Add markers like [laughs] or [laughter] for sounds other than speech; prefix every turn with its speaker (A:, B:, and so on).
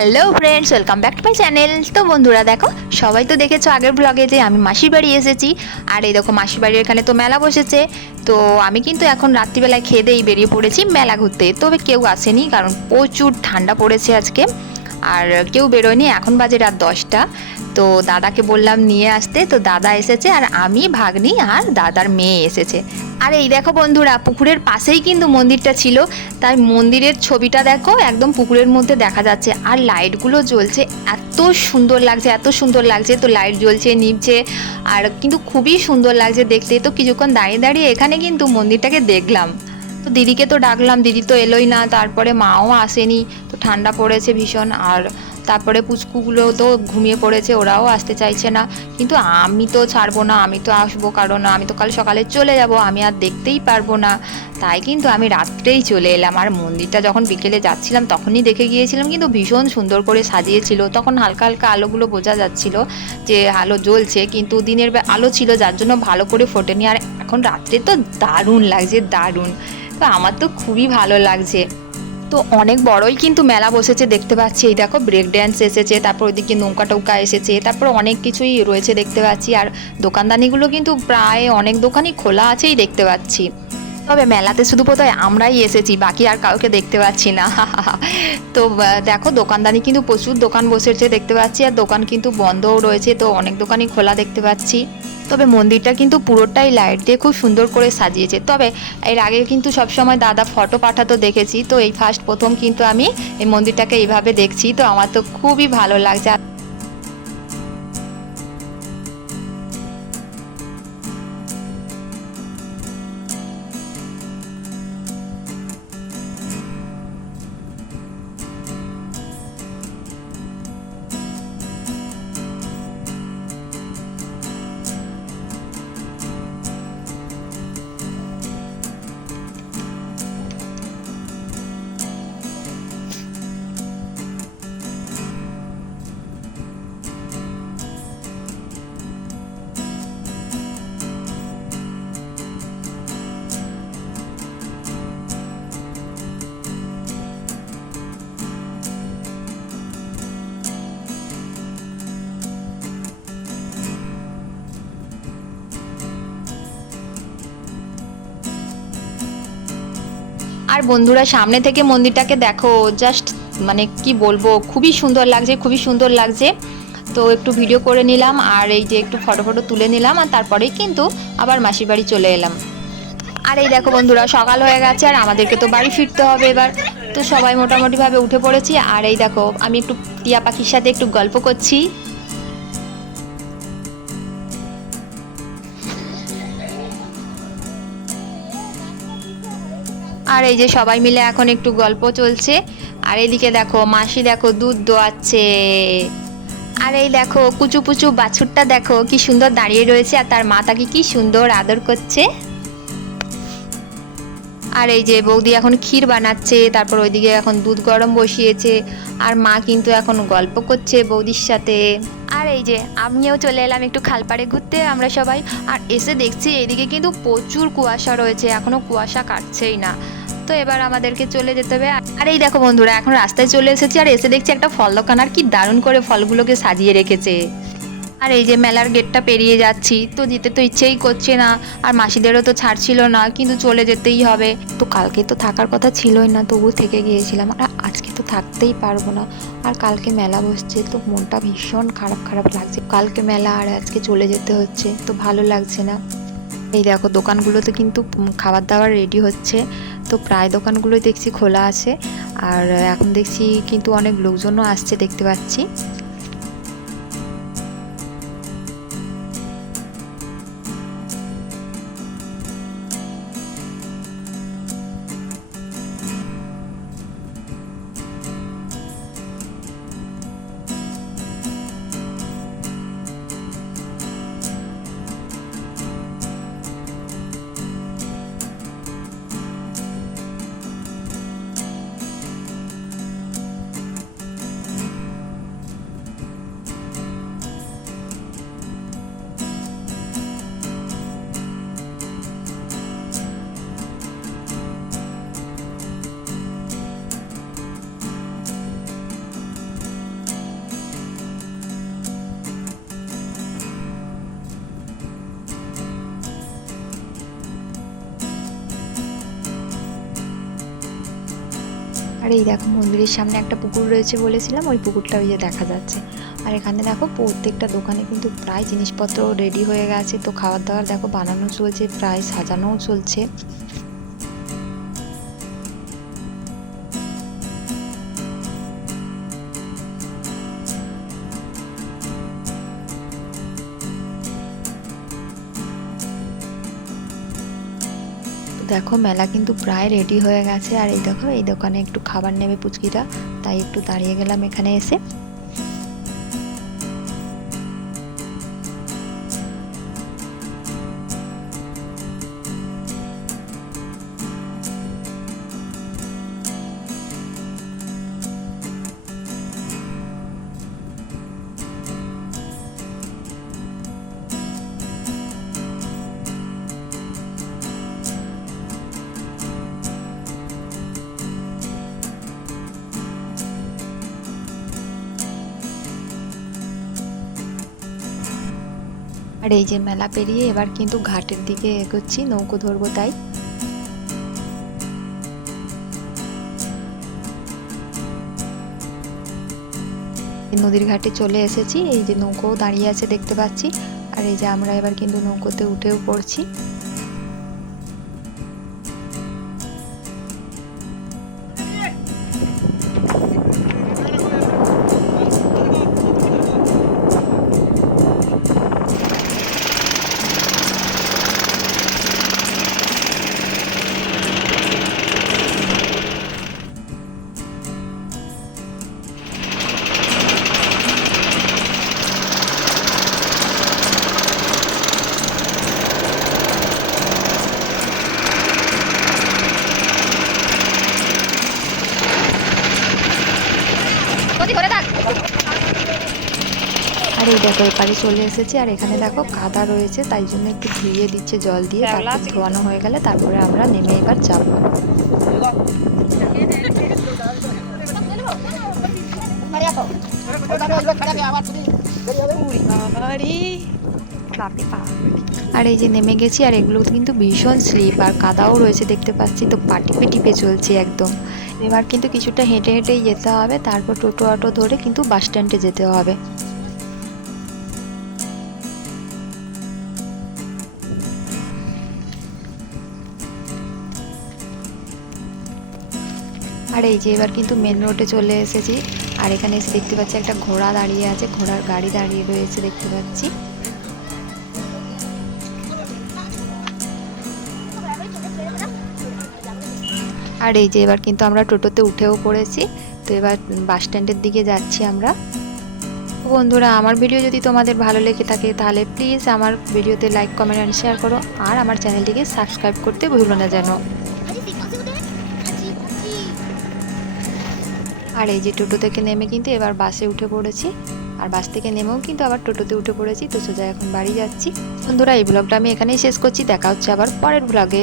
A: Hello friends welcome back to my channel তো বন্ধুরা, দেখো, সবাই তো দেখেছ আগের ব্লগে যে আমি মাসির বাড়ি এসেছি। আর এই দেখো, মাসির বাড়ির এখানে তো মেলা বসেছে। তো আমি কিন্তু এখন রাত্রিবেলায় খেয়ে দিয়েই বেরিয়ে পড়েছি মেলা ঘুরতে। তবে কেউ আসেনি, কারণ প্রচুর ঠান্ডা পড়েছে আজকে। আর কেউ বেরোয়নি, এখন বাজে রাত দশটা। তো দাদাকে বললাম নিয়ে আসতে, তো দাদা এসেছে আর আমি, ভাগ্নি আর দাদার মেয়ে এসেছে। আর এই দেখো বন্ধুরা, পুকুরের পাশেই কিন্তু মন্দিরটা ছিল। তাই মন্দিরের ছবিটা দেখো, একদম পুকুরের মধ্যে দেখা যাচ্ছে। আর লাইটগুলো জ্বলছে, এত সুন্দর লাগছে, এত সুন্দর লাগছে। তো লাইট জ্বলছে, নিভছে, আর কিন্তু খুবই সুন্দর লাগছে দেখতে। তো কিছুক্ষণ দাঁড়িয়ে দাঁড়িয়ে এখানে কিন্তু মন্দিরটাকে দেখলাম। তো দিদিকে তো ডাকলাম, দিদি তো এলোই না, তারপরে মাও আসেনি, তো ঠান্ডা পড়েছে ভীষণ, আর তারপরে পুচকুগুলো তো ঘুমিয়ে পড়েছে, ওরাও আসতে চাইছে না, কিন্তু আমি তো ছাড়বো না, আমি তো আসব কারণ আমি তো কাল সকালে চলে যাব, আমি আর দেখতেই পারব না, তাই কিন্তু আমি রাত্রেই চলে এলাম, আর মন্দিরটা যখন বিকেলে যাচ্ছিলাম তখনই দেখে গিয়েছিলাম, কিন্তু ভীষণ সুন্দর করে সাজিয়েছিল, তখন হালকা হালকা আলোগুলো বোঝা যাচ্ছিল যে আলো জ্বলছে, কিন্তু দিনের আলো ছিল, যার জন্য ভালো করে ফোটেনি, আর এখন রাত্রে তো দারুণ লাগছে, দারুণ তো আমার তো খুবই ভালো লাগছে। তো অনেক বড়ই কিন্তু মেলা বসেছে দেখতে পাচ্ছি। এই দেখো ব্রেক ড্যান্স এসেছে, তারপর ওইদিকে নৌকা টৌকা এসেছে, তারপর অনেক কিছুই রয়েছে দেখতে পাচ্ছি। আর দোকানদানিগুলো কিন্তু প্রায় অনেক দোকানই খোলা আছেই দেখতে পাচ্ছি। তবে মেলাতে শুধু বোধহয় আমরাই এসেছি, বাকি আর কাউকে দেখতে পাচ্ছি না। [laughs] তো দেখো, দোকানদানি কিন্তু প্রচুর দোকান বসেছে দেখতে পাচ্ছি। আর দোকান কিন্তু বন্ধও রয়েছে, তো অনেক দোকানই খোলা দেখতে পাচ্ছি। তবে মন্দিরটা কিন্তু পুরোটাই লাইট দিয়ে খুব সুন্দর করে সাজিয়েছে। তবে এর আগে কিন্তু সবসময় দাদা ফটো পাঠাতো দেখেছি, তো এই ফার্স্ট প্রথম কিন্তু আমি এই মন্দিরটাকে এইভাবে দেখছি, তো আমার তো খুবই ভালো লাগছে। আর বন্ধুরা, সামনে থেকে মন্দিরটাকে দেখো জাস্ট মানে কি বলব, খুবই সুন্দর লাগছে, খুবই সুন্দর লাগছে। তো একটু ভিডিও করে নিলাম, আর এই যে একটু ফটো ফটো তুলে নিলাম, আর তারপরেই কিন্তু আবার মাসির বাড়ি চলে এলাম। আর এই দেখো বন্ধুরা, সকাল হয়ে গেছে, আর আমাদেরকে তো বাড়ি ফিরতে হবে এবার। তো সবাই মোটামুটিভাবে উঠে পড়েছি, আর এই দেখো, আমি একটু টিয়া পাখির সাথে একটু গল্প করছি। আর এই যে সবাই মিলে এখন একটু গল্প চলছে। আর এদিকে দেখো, মাসি দেখো দুধ দোয়াচ্ছে। আর এই দেখো, কুচু পুচু বাছুরটা দেখো কি সুন্দর দাঁড়িয়ে রয়েছে আর তার মা তাকে কি সুন্দর আদর করছে। আর এই যে বৌদি এখন ক্ষীর বানাচ্ছে, তারপর ওইদিকে এখন দুধ গরম বসিয়েছে। আর মা কিন্তু এখন গল্প করছে বৌদির সাথে। আর এই যে আমিও চলে এলাম একটু খালপাড়ে ঘুরতে আমরা সবাই। আর এসে দেখছি এইদিকে কিন্তু প্রচুর কুয়াশা রয়েছে, এখনও কুয়াশা কাটছেই না। তো এবার আমাদেরকে চলে যেতে হবে। আর এই দেখো বন্ধুরা, এখন রাস্তায় চলে এসেছি আর এসে দেখছি একটা ফল দোকান আর কি দারুণ করে ফলগুলোকে সাজিয়ে রেখেছে। আর এই যে মেলার গেটটা পেরিয়ে যাচ্ছি, তো যেতে তো ইচ্ছেই করছে না, আর মাসিদেরও তো ছাড়ছিল না, কিন্তু চলে যেতেই হবে। তো কালকে তো থাকার কথা ছিলই না তবু থেকে গিয়েছিলাম, আর আজকে তো থাকতেই পারব না। আর কালকে মেলা বসছে, তো মনটা ভীষণ খারাপ খারাপ লাগছে। কালকে মেলা আর আজকে চলে যেতে হচ্ছে, তো ভালো লাগছে না। এই দেখো, দোকানগুলোতে কিন্তু খাবার দাবার রেডি হচ্ছে। তো প্রায় দোকানগুলোই দেখছি খোলা আছে। আর এখন দেখছি কিন্তু অনেক লোকজনও আসছে দেখতে পাচ্ছি। আর এই দেখো মন্দিরের সামনে একটা পুকুর রয়েছে বলেছিলাম, ওই পুকুরটা ওই যে দেখা যাচ্ছে। আর এখানে দেখো প্রত্যেকটা দোকানে কিন্তু প্রায় জিনিসপত্র রেডি হয়ে গেছে। তো খাবার দাবার দেখো বানানো চলছে, প্রায় সাজানোও চলছে। দেখো, মেলা কিন্তু প্রায় রেডি হয়ে গেছে। আর এই দেখো, এই দোকানে একটু খাবার নেবে পুচকিটা, তাই একটু দাঁড়িয়ে গেলাম এখানে এসে। আর এই যে মেলা পেরিয়ে এবার কিন্তু ঘাটের দিকে এগোচ্ছি, নৌকো ধরবো তাই। নদীর ঘাটে চলে এসেছি, এই যে নৌকো দাঁড়িয়ে আছে দেখতে পাচ্ছি, আর এই যে আমরা এবার কিন্তু নৌকোতে উঠেও পড়ছি। এই দেখো এপারে চলে এসেছে। আর এখানে দেখো কাদা রয়েছে তাই জন্য একটু ধুয়ে দিচ্ছে জল দিয়ে। তারপর ধোয়ানো হয়ে গেলে তারপরে আমরা নেমে এবার যাব। আর এই যে নেমে গেছি আর এগুলো কিন্তু ভীষণ স্লিপ আর কাদাও রয়েছে দেখতে পাচ্ছি তো পা টিপে টিপে চলছি একদম। এবার কিন্তু কিছুটা হেঁটে হেঁটেই যেতে হবে তারপর টোটো অটো ধরে কিন্তু বাস স্ট্যান্ডে যেতে হবে। আর, এই যে এবার কিন্তু মেন রোডে চলে এসেছি। আর এখানে এসে দেখতে পাচ্ছি একটা ঘোড়া দাঁড়িয়ে আছে, ঘোড়ার গাড়ি দাঁড়িয়ে রয়েছে দেখতে পাচ্ছি। আর এই যে এবার কিন্তু আমরা টোটোতে উঠেও পড়েছি, তো এবার বাস স্ট্যান্ডের দিকে যাচ্ছি আমরা। বন্ধুরা, আমার ভিডিও যদি তোমাদের ভালো লেগে থাকে, তাহলে প্লিজ আমার ভিডিওতে লাইক কমেন্ট অ্যান্ড শেয়ার করো। আর আমার চ্যানেলটিকে সাবস্ক্রাইব করতে ভুলো না যেন। আর এই যে টোটো থেকে নেমে কিন্তু এবার বাসে উঠে পড়েছি। আর বাস থেকে নেমেও কিন্তু আবার টোটোতে উঠে পড়েছি। তো সোজা এখন বাড়ি যাচ্ছি। বন্ধুরা, এই ব্লগটা আমি এখানেই শেষ করছি। দেখা হচ্ছে আবার পরের ব্লগে।